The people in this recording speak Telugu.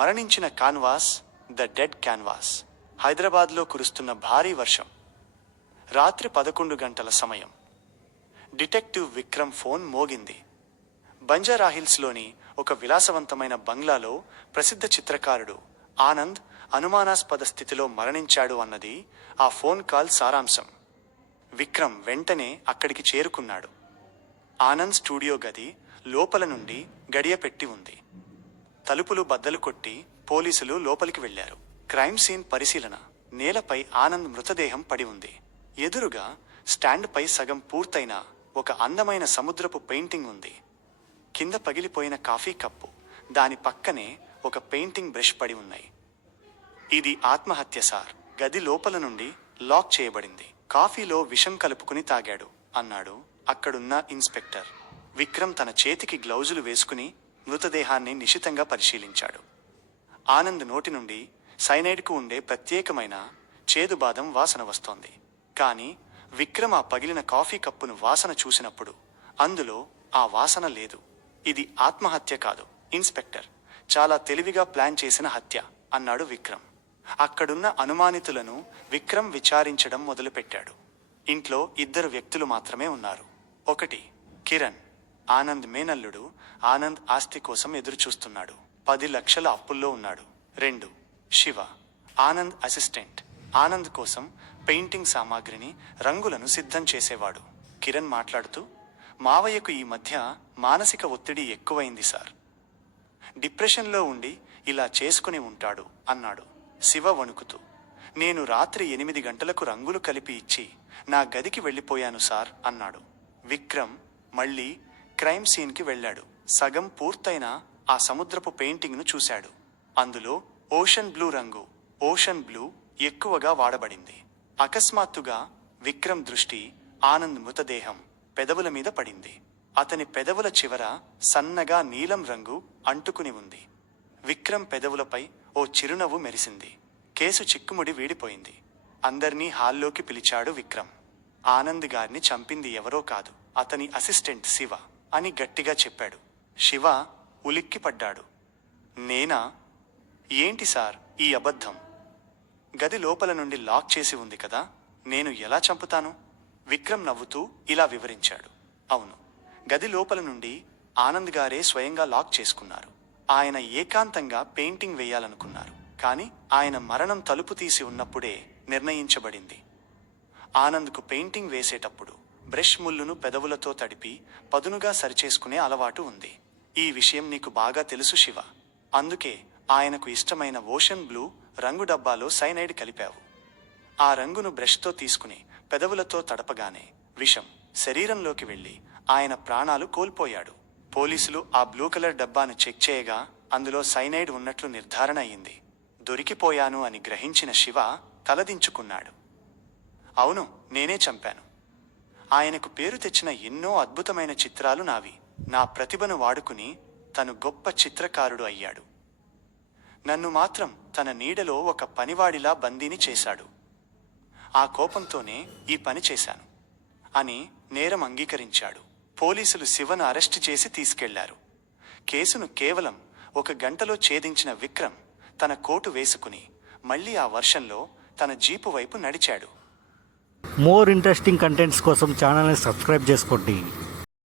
మరణించిన కాన్వాస్, ద డెడ్ క్యాన్వాస్. హైదరాబాద్లో కురుస్తున్న భారీ వర్షం. రాత్రి 11 గంటల సమయం. డిటెక్టివ్ విక్రమ్ ఫోన్ మోగింది. బంజారాహిల్స్లోని ఒక విలాసవంతమైన బంగ్లాలో ప్రసిద్ధ చిత్రకారుడు ఆనంద్ అనుమానాస్పద స్థితిలో మరణించాడు అన్నది ఆ ఫోన్ కాల్ సారాంశం. విక్రమ్ వెంటనే అక్కడికి చేరుకున్నాడు. ఆనంద్ స్టూడియో గది లోపల నుండి గడియ పెట్టి ఉంది. తలుపులు బద్దలు కొట్టి పోలీసులు లోపలికి వెళ్లారు. క్రైమ్ సీన్ పరిశీలన. నేలపై ఆనంద్ మృతదేహం పడి ఉంది. ఎదురుగా స్టాండ్ పై సగం పూర్తయిన ఒక అందమైన సముద్రపు పెయింటింగ్ ఉంది. కింద పగిలిపోయిన కాఫీ కప్పు, దాని పక్కనే ఒక పెయింటింగ్ బ్రష్ పడి ఉన్నాయి. ఇది ఆత్మహత్య సార్. గది లోపల నుండి లాక్ చేయబడింది. కాఫీలో విషం కలుపుకుని తాగాడు అన్నాడు అక్కడున్న ఇన్స్పెక్టర్. విక్రమ్ తన చేతికి గ్లౌజులు వేసుకుని మృతదేహాన్ని నిశితంగా పరిశీలించాడు. ఆనంద్ నోటి నుండి సైనైడ్కు ఉండే ప్రత్యేకమైన చేదుబాదం వాసన వస్తోంది. కానీ విక్రమ్ ఆ పగిలిన కాఫీ కప్పును వాసన చూసినప్పుడు అందులో ఆ వాసన లేదు. ఇది ఆత్మహత్య కాదు ఇన్స్పెక్టర్, చాలా తెలివిగా ప్లాన్ చేసిన హత్య అన్నాడు విక్రమ్. అక్కడున్న అనుమానితులను విక్రమ్ విచారించడం మొదలుపెట్టాడు. ఇంట్లో 2 వ్యక్తులు మాత్రమే ఉన్నారు. 1 కిరణ్, ఆనంద్ మేనల్లుడు. ఆనంద్ ఆస్తి కోసం ఎదురుచూస్తున్నాడు. 10 లక్షల అప్పుల్లో ఉన్నాడు. 2 శివ, ఆనంద్ అసిస్టెంట్. ఆనంద్ కోసం పెయింటింగ్ సామాగ్రిని, రంగులను సిద్ధం చేసేవాడు. కిరణ్ మాట్లాడుతూ, మావయ్యకు ఈ మధ్య మానసిక ఒత్తిడి ఎక్కువైంది సార్. డిప్రెషన్లో ఉండి ఇలా చేసుకుని ఉంటాడు అన్నాడు. శివ వణుకుతూ, నేను రాత్రి 8 గంటలకు రంగులు కలిపి ఇచ్చి నా గదికి వెళ్ళిపోయాను సార్ అన్నాడు. విక్రమ్ మళ్ళీ క్రైమ్ సీన్కి వెళ్ళాడు. సగం పూర్తయిన ఆ సముద్రపు పెయింటింగ్ను చూశాడు. అందులో ఓషన్ బ్లూ రంగు, ఓషన్ బ్లూ ఎక్కువగా వాడబడింది. అకస్మాత్తుగా విక్రమ్ దృష్టి ఆనంద్ మృతదేహం పెదవుల మీద పడింది. అతని పెదవుల చివర సన్నగా నీలం రంగు అంటుకుని ఉంది. విక్రమ్ పెదవులపై ఓ చిరునవ్వు మెరిసింది. కేసు చిక్కుముడి వీడిపోయింది. అందర్నీ హాల్లోకి పిలిచాడు విక్రమ్. ఆనంద్ గారిని చంపింది ఎవరో కాదు, అతని అసిస్టెంట్ శివ అని గట్టిగా చెప్పాడు. శివ ఉలిక్కిపడ్డాడు. నేనా? ఏంటి సార్ ఈ అబద్ధం? గది లోపల నుండి లాక్ చేసి ఉంది కదా, నేను ఎలా చంపుతాను? విక్రమ్ నవ్వుతూ ఇలా వివరించాడు. అవును, గది లోపల నుండి ఆనంద్ గారే స్వయంగా లాక్ చేసుకున్నారు. ఆయన ఏకాంతంగా పెయింటింగ్ వేయాలనుకున్నారు. కానీ ఆయన మరణం తలుపు తీసి ఉన్నప్పుడే నిర్ణయించబడింది. ఆనంద్కు పెయింటింగ్ వేసేటప్పుడు బ్రష్ ముళ్ళును పెదవులతో తడిపి పదునుగా సరిచేసుకునే అలవాటు ఉంది. ఈ విషయం నీకు బాగా తెలుసు శివ. అందుకే ఆయనకు ఇష్టమైన ఓషన్ బ్లూ రంగు డబ్బాలో సైనైడ్ కలిపావు. ఆ రంగును బ్రష్తో తీసుకుని పెదవులతో తడపగానే విషం శరీరంలోకి వెళ్ళి ఆయన ప్రాణాలు కోల్పోయాడు. పోలీసులు ఆ బ్లూ కలర్ డబ్బాను చెక్ చేయగా అందులో సైనైడ్ ఉన్నట్లు నిర్ధారణ అయింది. దొరికిపోయాను అని గ్రహించిన శివ తలదించుకున్నాడు. అవును, నేనే చంపాను. ఆయనకు పేరు తెచ్చిన ఎన్నో అద్భుతమైన చిత్రాలు నావి. నా ప్రతిభను వాడుకుని తను గొప్ప చిత్రకారుడు అయ్యాడు. నన్ను మాత్రం తన నీడలో ఒక పనివాడిలా బందీని చేశాడు. ఆ కోపంతోనే ఈ పని చేశాను అని నేరం అంగీకరించాడు. పోలీసులు శివను అరెస్టు చేసి తీసుకెళ్లారు. కేసును కేవలం 1 గంటలో ఛేదించిన విక్రమ్ తన కోటు వేసుకుని మళ్లీ ఆ వర్షంలో తన జీపు వైపు నడిచాడు. మోర్ ఇంట్రెస్టింగ్ కంటెంట్స్ కోసం ఛానల్ని సబ్స్క్రైబ్ చేసుకోండి.